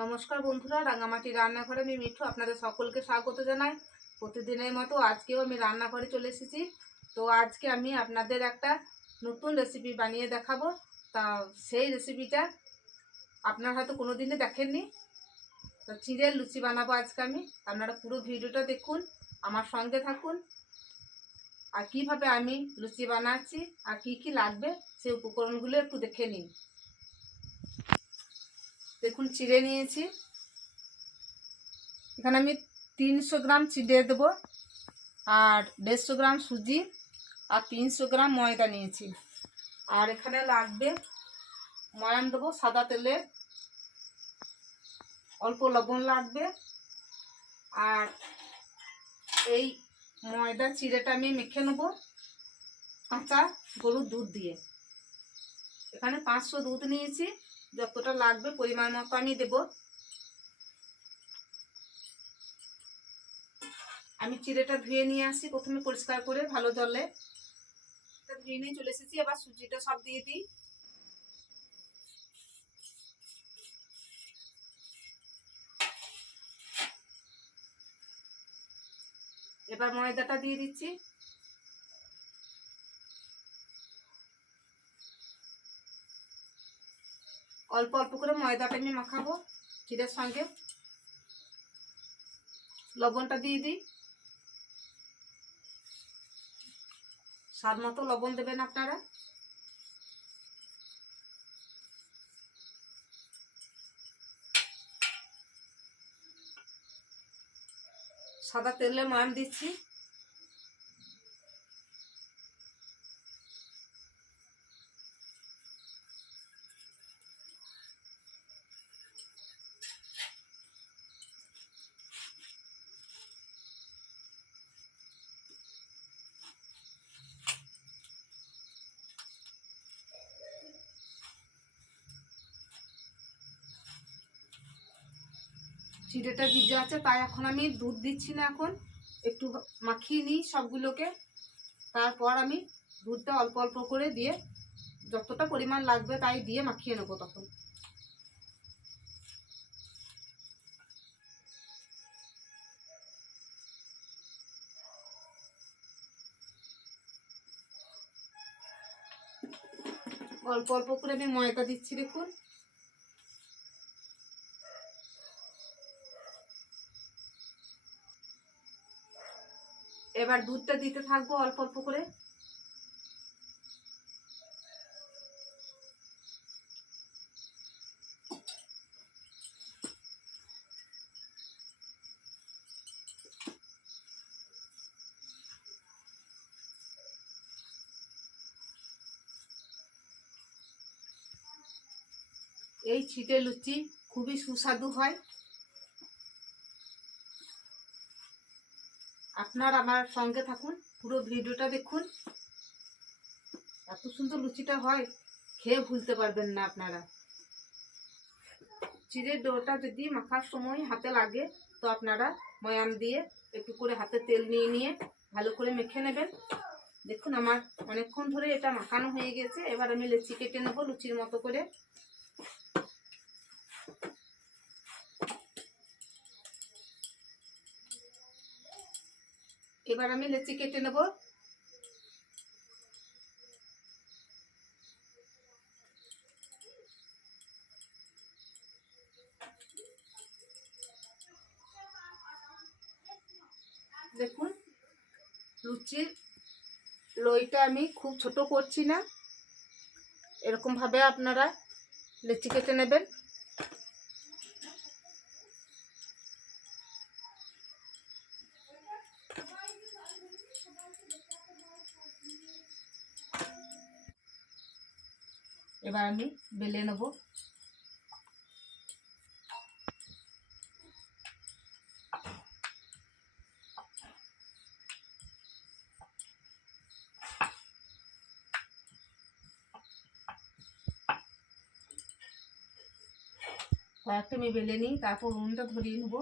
নমস্কার বন্ধুরা, রাঙামাটি রান্নাঘরে আমি মিঠু, আপনাদের সকলকে স্বাগত জানাই। প্রতিদিনের মতো আজকেও আমি রান্নাঘরে চলে এসেছি। তো আজকে আমি আপনাদের একটা নতুন রেসিপি বানিয়ে দেখাবো। তা সেই রেসিপিটা আপনারা হয়তো কোনো দিনে দেখেননি। তো চিড়ের লুচি বানাবো আজকে আমি। আপনারা পুরো ভিডিওটা দেখুন, আমার সঙ্গে থাকুন। আর কীভাবে আমি লুচি বানাচ্ছি আর কি কি লাগবে সেই উপকরণগুলো একটু দেখে নিন। দেখুন, চিড়ে নিয়েছি। এখানে আমি তিনশো গ্রাম চিড়ে দেবো, আর দেড়শো গ্রাম সুজি, আর তিনশো গ্রাম ময়দা নিয়েছি। আর এখানে লাগবে, ময়ান দেবো সাদা তেলে, অল্প লবণ লাগবে, আর এই ময়দা চিড়েটা আমি মেখে নেব কাঁচা গরুর দুধ দিয়ে। এখানে পাঁচশো দুধ নিয়েছি যতটা লাগবে পরিমাণ মতো আমি দেব। আমি চিড়েটা ধুয়ে নিয়ে আসি, প্রথমে পরিষ্কার করে ভালো জলে। ধুয়ে নিয়ে চলে এসেছি, এবার সুজিটা সব দিয়ে দিই। এবার ময়দাটা দিয়ে দিচ্ছি। অল্প অল্প করে ময়দাটা আমি মাখাবো চিড়ের সঙ্গে। লবণটা দিয়ে দিই। স্বাদ মতো লবণ দেবেন আপনারা। সাদা তেলে ময়াম দিচ্ছি। চিড়েটা ভিজে আছে, তাই এখন আমি দুধ দিচ্ছি না এখন। একটু মাখিয়ে নিই সবগুলোকে। তারপর আমি দুধটা অল্প অল্প করে দিয়ে, যতটা পরিমাণ লাগবে তাই দিয়ে মাখিয়ে নেব তখন। অল্প অল্প করে আমি ময়দা দিচ্ছি দেখুন। এবার দুধটা দিতে থাকব অল্প অল্প করে। এই ছিটে লুচি খুবই সুস্বাদু হয়। আপনার আমার সঙ্গে থাকুন, পুরো ভিডিওটা দেখুন। এত সুন্দর লুচিটা হয়, খেয়ে ভুলতে পারবেন না আপনারা। চিড়ের ডোটা যদি মাখার সময় হাতে লাগে, তো আপনারা ময়াম দিয়ে একটু করে হাতে তেল নিয়ে নিয়ে ভালো করে মেখে নেবেন। দেখুন আমার অনেকক্ষণ ধরে এটা মাখানো হয়ে গেছে, এবার আমি লেচি কেটে নেব লুচির মতো করে। এবার আমি লেচি কেটে নেব। দেখুন, লুচির লইটা আমি খুব ছোট করছি না। এরকম ভাবে আপনারা লেচি কেটে নেবেন। এবার আমি বেলে নেব কয়েকটা আমি বেলে নিই তারপর উনুনটা ধরিয়ে নেব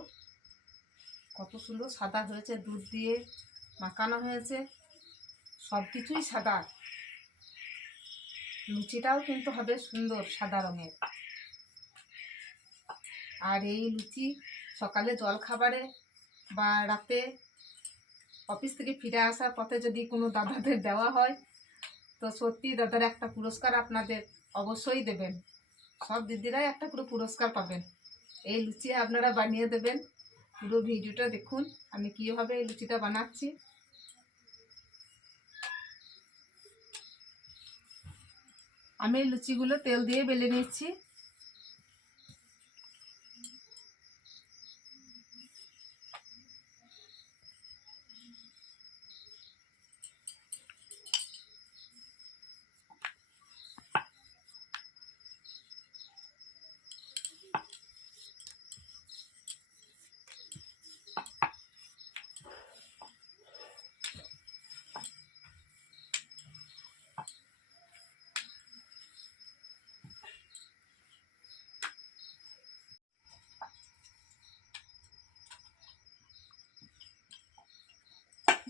কত সুন্দর সাদা হয়েছে দুধ দিয়ে মাখানো হয়েছে সব কিছুই সাদা লুচিটাও কিন্তু হবে সুন্দর সাদা রঙের। আর এই লুচি সকালে জল খাবারে বা রাতে অফিস থেকে ফিরে আসার পথে যদি কোনো দাদাদের দেওয়া হয়, তো সত্যি দাদার একটা পুরস্কার আপনাদের অবশ্যই দেবেন। সব দিদিরাই একটা পুরো পুরস্কার পাবেন। এই লুচি আপনারা বানিয়ে দেবেন। পুরো ভিডিওটা দেখুন, আমি কীভাবে এই লুচিটা বানাচ্ছি। আমি লুচিগুলো তেল দিয়ে বেলে নিচ্ছি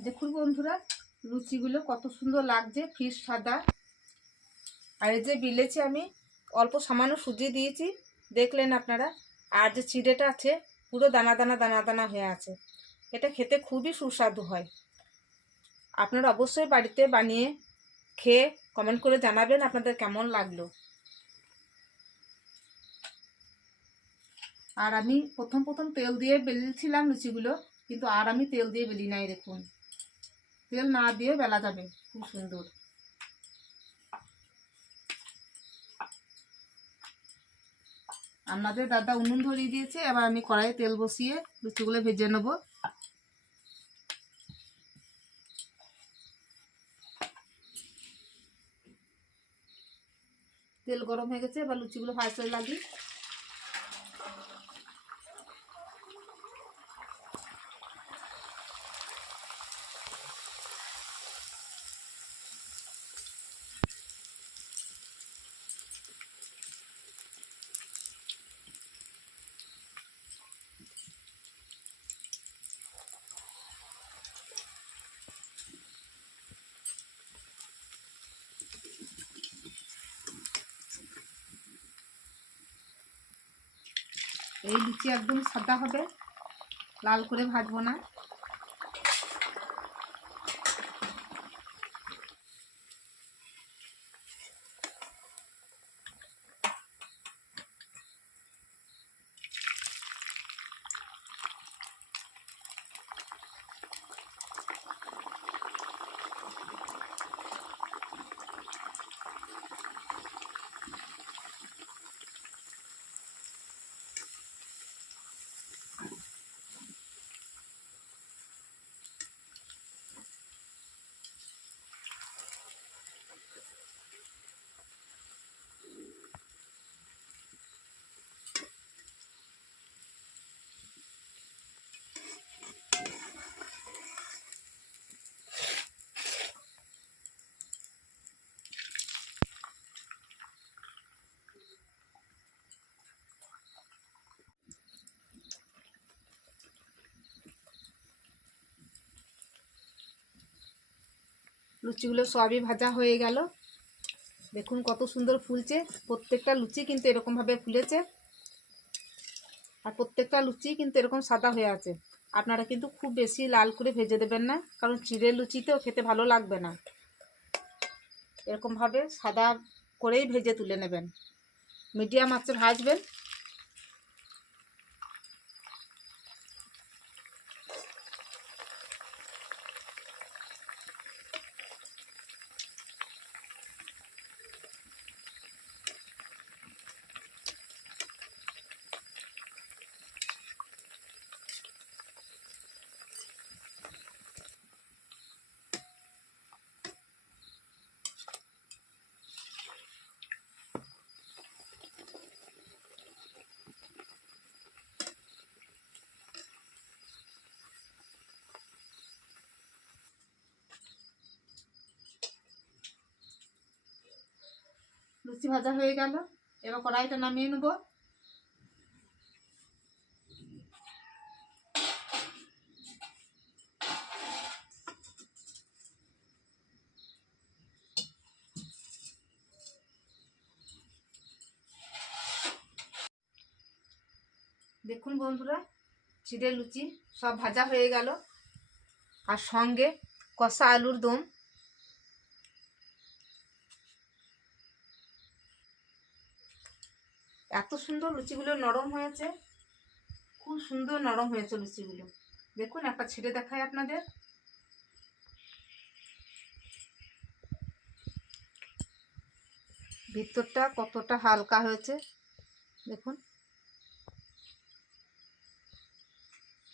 দেখুন বন্ধুরা, লুচিগুলো কত সুন্দর লাগছে ফিস সাদা। আর এই যে বিলেছি আমি অল্প সামান্য সুজি দিয়েছি, দেখলেন আপনারা। আর যে চিড়েটা আছে, পুরো দানা দানা দানা দানা হয়ে আছে। এটা খেতে খুবই সুস্বাদু হয়। আপনারা অবশ্যই বাড়িতে বানিয়ে খেয়ে কমেন্ট করে জানাবেন আপনাদের কেমন লাগল। আর আমি প্রথম প্রথম তেল দিয়ে বেলছিলাম লুচিগুলো, কিন্তু আর আমি তেল দিয়ে বেলি নাই, দেখুন। তেল না দিয়ে বেলা যাবে, খুব সুন্দর। আপনাদের দাদা উনুন ধরিয়ে দিয়েছে, এবার আমি কড়াইয়ে তেল বসিয়ে লুচিগুলো ভেজে নেব। তেল গরম হয়ে গেছে, এবার লুচিগুলো ভাজতে লাগি। এই লুচি একদম সাদা হবে। লাল করে ভাজবো না। লুচিগুলো সবই ভাজা হয়ে গেল। দেখুন কত সুন্দর ফুলছে। প্রত্যেকটা লুচি কিন্তু এরকমভাবে ফুলেছে। আর প্রত্যেকটা লুচি কিন্তু এরকম সাদা হয়ে আছে। আপনারা কিন্তু খুব বেশি লাল করে ভেজে দেবেন না, কারণ চিড়ের লুচিতেও খেতে ভালো লাগবে না। এরকমভাবে সাদা করেই ভেজে তুলে নেবেন। মিডিয়াম আঁচে ভাজবেন। লুচি ভাজা হয়ে গেল। এবার কড়াইটা নামিয়ে নেব। দেখুন বন্ধুরা চিড়ে লুচি সব ভাজা হয়ে গেল। আর সঙ্গে কষা আলুর দম। এত সুন্দর লুচিগুলো নরম হয়েছে। খুব সুন্দর নরম হয়েছে লুচিগুলো। দেখুন একটা ছিঁড়ে দেখায় আপনাদের। ভিতরটা কতটা হালকা হয়েছে। দেখুন।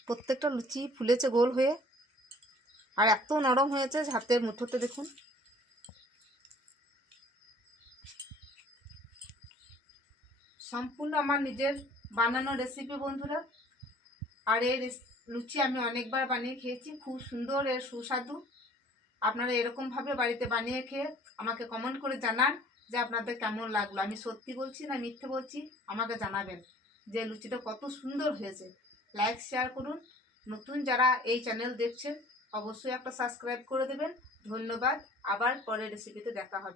প্রত্যেকটা লুচি ফুলেছে গোল হয়ে। আর এত নরম হয়েছে হাতের মুঠোতে, দেখুন। সম্পূর্ণ আমার নিজের বানানো রেসিপি বন্ধুরা। আর এই লুচি আমি অনেকবার বানিয়ে খেয়েছি, খুব সুন্দর এর সুস্বাদু। আপনারা এরকমভাবে বাড়িতে বানিয়ে খেয়ে আমাকে কমেন্ট করে জানান যে আপনাদের কেমন লাগল। আমি সত্যি বলছি না মিথ্যে বলছি, আমাকে জানাবেন যে লুচিটা কত সুন্দর হয়েছে। লাইক শেয়ার করুন। নতুন যারা এই চ্যানেল দেখছেন, অবশ্যই একটা সাবস্ক্রাইব করে দেবেন। ধন্যবাদ। আবার পরের রেসিপিতে দেখা হবে।